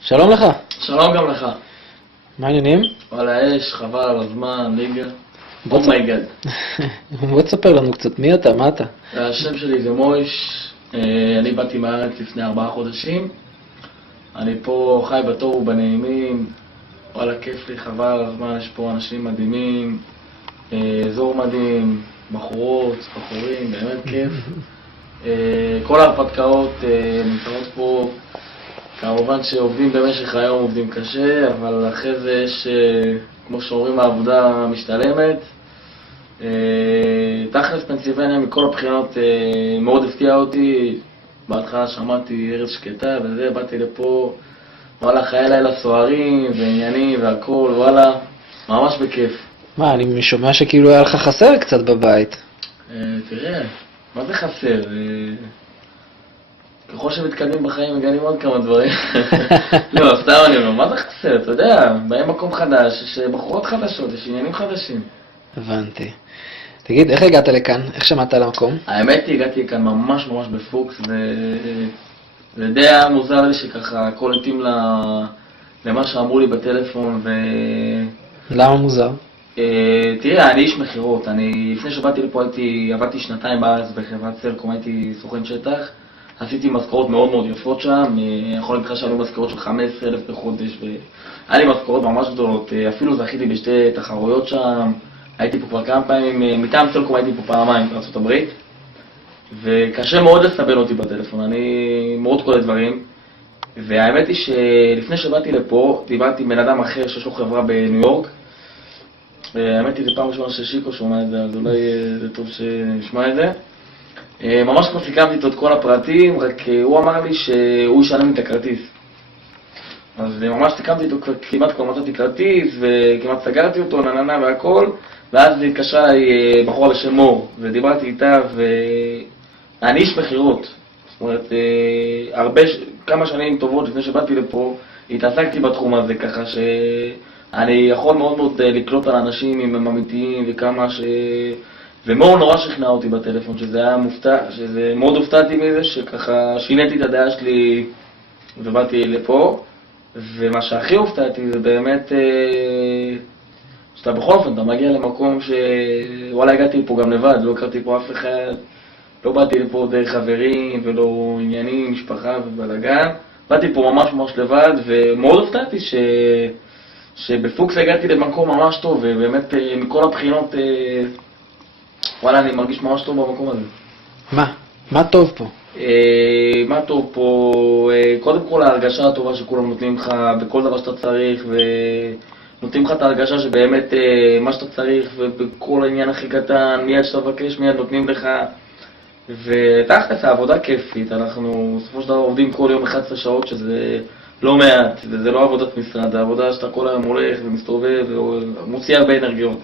שלום לך. שלום גם לך. מה העניינים? וואלה אש, חבל על הזמן, ליגה. אומייגאד. בוא תספר לנו קצת, מי אתה? מה אתה? השם שלי זה מויש, אני באתי מהארץ לפני 4 חודשים. אני פה חי בטוב ובנעימים, וואלה כיף לי, חבל על הזמן, יש פה אנשים מדהימים, אזור מדהים, בחורות, בחורים, באמת כיף. כל ההרפתקאות נמצאות פה, כמובן שעובדים במשך היום, עובדים קשה, אבל אחרי זה יש, כמו שאומרים, העבודה משתלמת. תכלס פנסילבניה מכל הבחינות מאוד הפתיעה אותי. בהתחלה שמעתי ארץ שקטה וזה, באתי לפה, וואלה חיי לילה סוערים ועניינים והכל, וואלה, ממש בכיף. מה, אני שומע שכאילו היה לך חסר קצת בבית. תראה, מה זה חסר? ככל שמתקדמים בחיים מגנים עוד כמה דברים. לא, סתם אני אומר, מה זה חסר? אתה יודע, באים מקום חדש, יש בחורות חדשות, יש עניינים חדשים. הבנתי. תגיד, איך הגעת לכאן? איך שמעת על המקום? האמת היא, הגעתי כאן ממש בפוקס, זה די היה מוזר לי שככה הכל התאים למה שאמרו לי בטלפון למה מוזר? תראה, אני איש מחירות. לפני שבאתי לפה עבדתי 2 בארץ בחברת סלקום, הייתי סוכן שטח. עשיתי משכורות מאוד יפות שם, יכול להגיד לך שהיו משכורות של 15,000 בחודש, והיה לי משכורות ממש גדולות, אפילו זכיתי בשתי תחרויות שם, הייתי פה כבר כמה פעמים, מטעם סלקום הייתי פה פעמיים בארצות הברית, וקשה מאוד לסבל אותי בטלפון, אני מאוד קורא דברים, והאמת היא שלפני שבאתי לפה, דיברתי עם בן אדם אחר שיש לו חברה בניו יורק, האמת היא זה פעם ראשונה ששיקו שומע את זה, אז אולי זה טוב שנשמע את זה. ממש כבר סיכמתי איתו את כל הפרטים, רק הוא אמר לי שהוא ישלם לי את הכרטיס. אז ממש סיכמתי איתו, כמעט כבר מצאתי כרטיס וכמעט סגרתי אותו, נננה והכל, ואז התקשרה לי בחורה בשם מור, ודיברתי איתה ואני איש מחירות. זאת אומרת, כמה שנים טובות לפני שבאתי לפה, התעסקתי בתחום הזה ככה שאני יכול מאוד לקלוט על אנשים אם הם אמיתיים וכמה ומור נורא שכנע אותי בטלפון, שזה היה מופתע, שזה מאוד הופתעתי מזה, שככה שיניתי את הדעה שלי ובאתי לפה. ומה שהכי הופתעתי זה באמת שאתה בכל אופן, אתה מגיע למקום שוואלה הגעתי פה גם לבד, לא הכרתי פה אף אחד, לא באתי לפה דרך חברים ולא עניינים, משפחה ובלגן, באתי פה ממש לבד, ומאוד הופתעתי שבפוקס הגעתי למקום ממש טוב, ובאמת מכל הבחינות וואלה, אני מרגיש ממש טוב במקום הזה. מה טוב פה? מה טוב פה? קודם כל ההרגשה הטובה שכולם נותנים לך בכל דבר שאתה צריך, ונותנים לך את ההרגשה שבאמת מה שאתה צריך, ובכל העניין הכי קטן, מיד שאתה מבקש, מיד נותנים לך. ותכלס, העבודה כיפית, אנחנו בסופו של דבר עובדים כל יום 11 שעות, שזה לא מעט, וזה לא עבודת משרד, זה עבודה שאתה כל היום הולך ומסתובב ומוציא הרבה אנרגיות.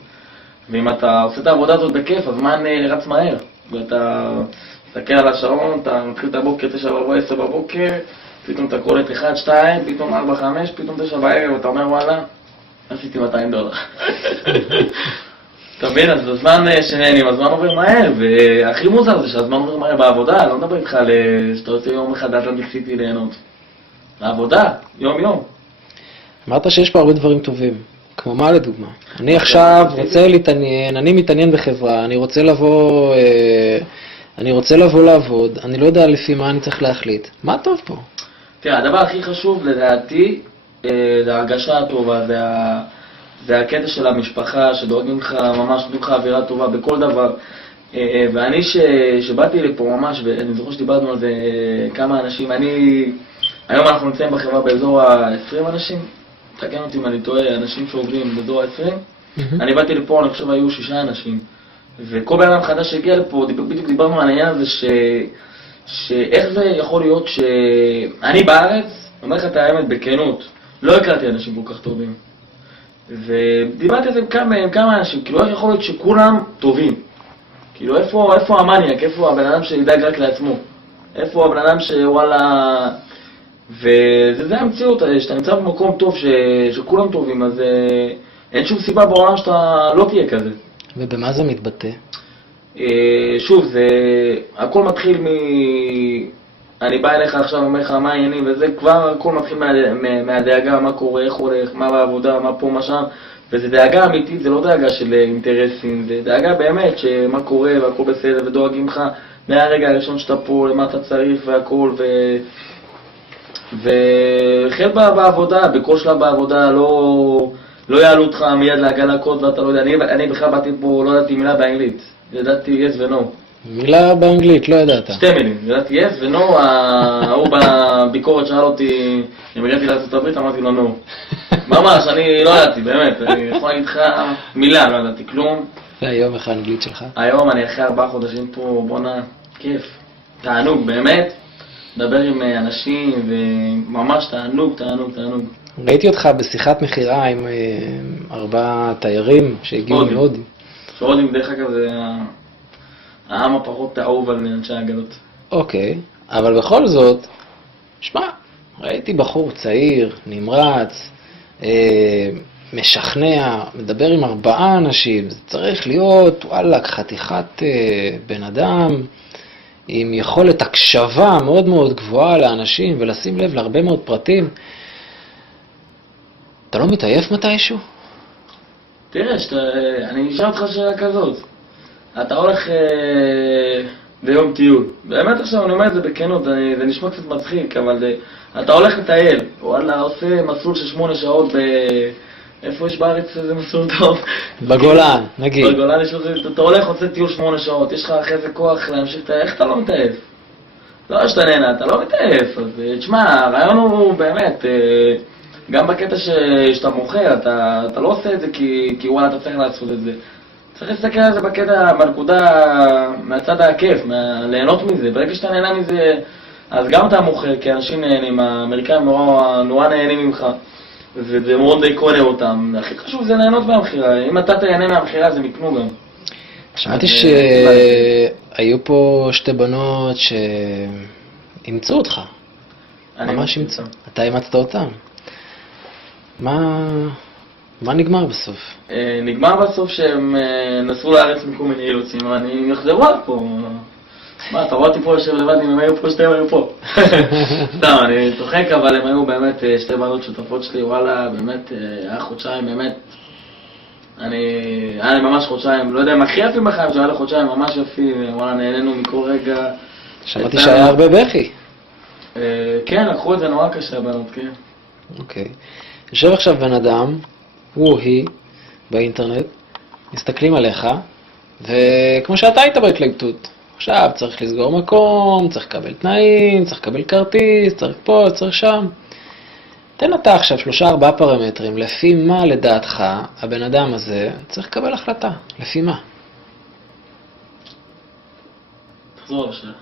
ואם אתה עושה את העבודה הזאת בכיף, הזמן רץ מהר. ואתה מסתכל על השעון, אתה מתחיל את הבוקר, 9 בבוקר, 10 בבוקר, פתאום אתה קולט 1, 2, פתאום 4, 5, פתאום 9 בערב, ואתה אומר וואלה, עשיתי $200. אתה מבין, אז הזמן שנהנים, הזמן עובר מהר, והכי מוזר זה שהזמן עובר מהר בעבודה, לא מדבר איתך על שאתה עושה יום אחד אטלנטיק סיטי ליהנות. העבודה, יום. אמרת שיש פה הרבה דברים טובים. כמו מה לדוגמה? אני עכשיו רוצה להתעניין, אני מתעניין בחברה, אני רוצה לבוא לעבוד, אני לא יודע לפי מה אני צריך להחליט. מה טוב פה? תראה, הדבר הכי חשוב לדעתי, זה ההרגשה הטובה, זה הקטע של המשפחה, שדואגים לך ממש, נותנים לך אווירה טובה בכל דבר. ואני שבאתי לפה ממש, ואני זוכר שדיברנו על זה כמה אנשים, היום אנחנו נמצאים בחברה באזור ה-20 אנשים, תקן אותי אם אני טועה, אנשים שעובדים באזור ה-20. אני באתי לפה, אני חושב היו 6 אנשים. וכל בן אדם חדש שהגיע לפה, בדיוק דיברנו על העניין הזה שאיך זה יכול להיות שאני בארץ, אומר לך את האמת בכנות, לא הכרתי אנשים כל כך טובים. ודיברתי על זה עם כמה אנשים, כאילו איך יכול להיות שכולם טובים? כאילו איפה המניאק, איפה הבן אדם שידאג רק לעצמו? איפה הבן אדם שוואלה... וזה המציאות, שאתה נמצא במקום טוב, שכולם טובים, אז אין שום סיבה בעולם שאתה לא תהיה כזה. ובמה זה מתבטא? שוב, הכל מתחיל אני בא אליך עכשיו, אומר לך מה העניינים, וזה כבר הכל מתחיל מהדאגה, מה קורה, איך הולך, מה בעבודה, מה פה, מה שם, וזה דאגה אמיתית, זה לא דאגה של אינטרסים, זה דאגה באמת שמה קורה והכל בסדר ודואגים לך מהרגע הראשון שאתה פה, למה אתה צריך והכל, והחל בעבודה, בכל שלב בעבודה, לא יעלו אותך מיד לעגלה קוד ואתה לא יודע, אני בכלל באתי פה, לא ידעתי מילה באנגלית, ידעתי yes ו-no. מילה באנגלית, לא ידעת. שתי מילים, ידעתי yes ו-no, ההוא בביקורת שאל אותי, אם הגעתי לארצות הברית, אמרתי לו no. ממש, אני לא ידעתי, באמת, אני יכול להגיד לך מילה, לא ידעתי כלום. והיום איך האנגלית שלך? היום אני אחרי 4 חודשים פה, בונה, כיף, תענוג, באמת, מדבר עם אנשים וממש תענוג. ראיתי אותך בשיחת מחירה עם 4 תיירים שהגיעו מהודי. שהודים, דרך אגב, זה העם הפחות האהוב על אנשי העגלות. אוקיי, אבל בכל זאת, שמע, ראיתי בחור צעיר, נמרץ, משכנע, מדבר עם 4 אנשים, זה צריך להיות, וואלק, חתיכת בן אדם, עם יכולת הקשבה מאוד מאוד גבוהה לאנשים, ולשים לב להרבה מאוד פרטים. אתה לא מתעייף מתישהו? תראה, אני אשאל אותך שאלה כזאת. אתה הולך ביום טיול. באמת עכשיו אני אומר את זה בכנות, זה נשמע קצת מצחיק, אבל אתה הולך לטייל. וואלה, עושה מסלול של 8 שעות איפה יש בארץ איזה מסלול טוב? בגולן, נגיד. בגולן יש לזה, אתה הולך, עושה טיול 8 שעות, יש לך אחרי זה כוח להמשיך את איך אתה לא מתעייף? לא שאתה נהנה, אתה לא מתעייף. אז תשמע, הרעיון הוא באמת, גם בקטע שאתה מוכר, אתה לא עושה את זה כי וואלה אתה צריך לעשות את זה. צריך להסתכל על זה בקטע, בנקודה, מהצד הכיף, ליהנות מזה. ברגע שאתה נהנה מזה, אז גם אתה מוכר, כי אנשים נהנים, האמריקאים נורא נהנים ממך. וזה מאוד די קונה אותם. הכי חשוב זה ליהנות מהמחירה. אם אתה תהנה מהמחירה, זה מקנו גם. שמעתי שהיו פה 2 בנות שאימצו אותך. ממש אימצו. אתה אימצת אותם. מה נגמר בסוף? נגמר בסוף שהם נסעו לארץ מכל מיני אילוצים, אבל אני יחזרו עד פה. מה, אתה רואה אותי פה יושב לבד, אם הם היו פה, 2 היו פה. סתם, אני צוחק, אבל הם היו באמת 2 בנות שותפות שלי, וואלה, באמת, היה חודשיים, באמת. היה לי ממש חודשיים, לא יודע, הם הכי יפים בחיים, שהיה לי חודשיים ממש יפים, וואלה, נהנינו מכל רגע. שמעתי שהיה הרבה בכי. כן, לקחו את זה נורא קשה, הבנות, כן. אוקיי. יושב עכשיו בן אדם, הוא, היא, באינטרנט, מסתכלים עליך, וכמו שאתה היית בהתלבטות, עכשיו צריך לסגור מקום, צריך לקבל תנאים, צריך לקבל כרטיס, צריך פה, צריך שם. תן אתה עכשיו 3-4 פרמטרים, לפי מה לדעתך הבן אדם הזה צריך לקבל החלטה, לפי מה? תחזור לשאלה.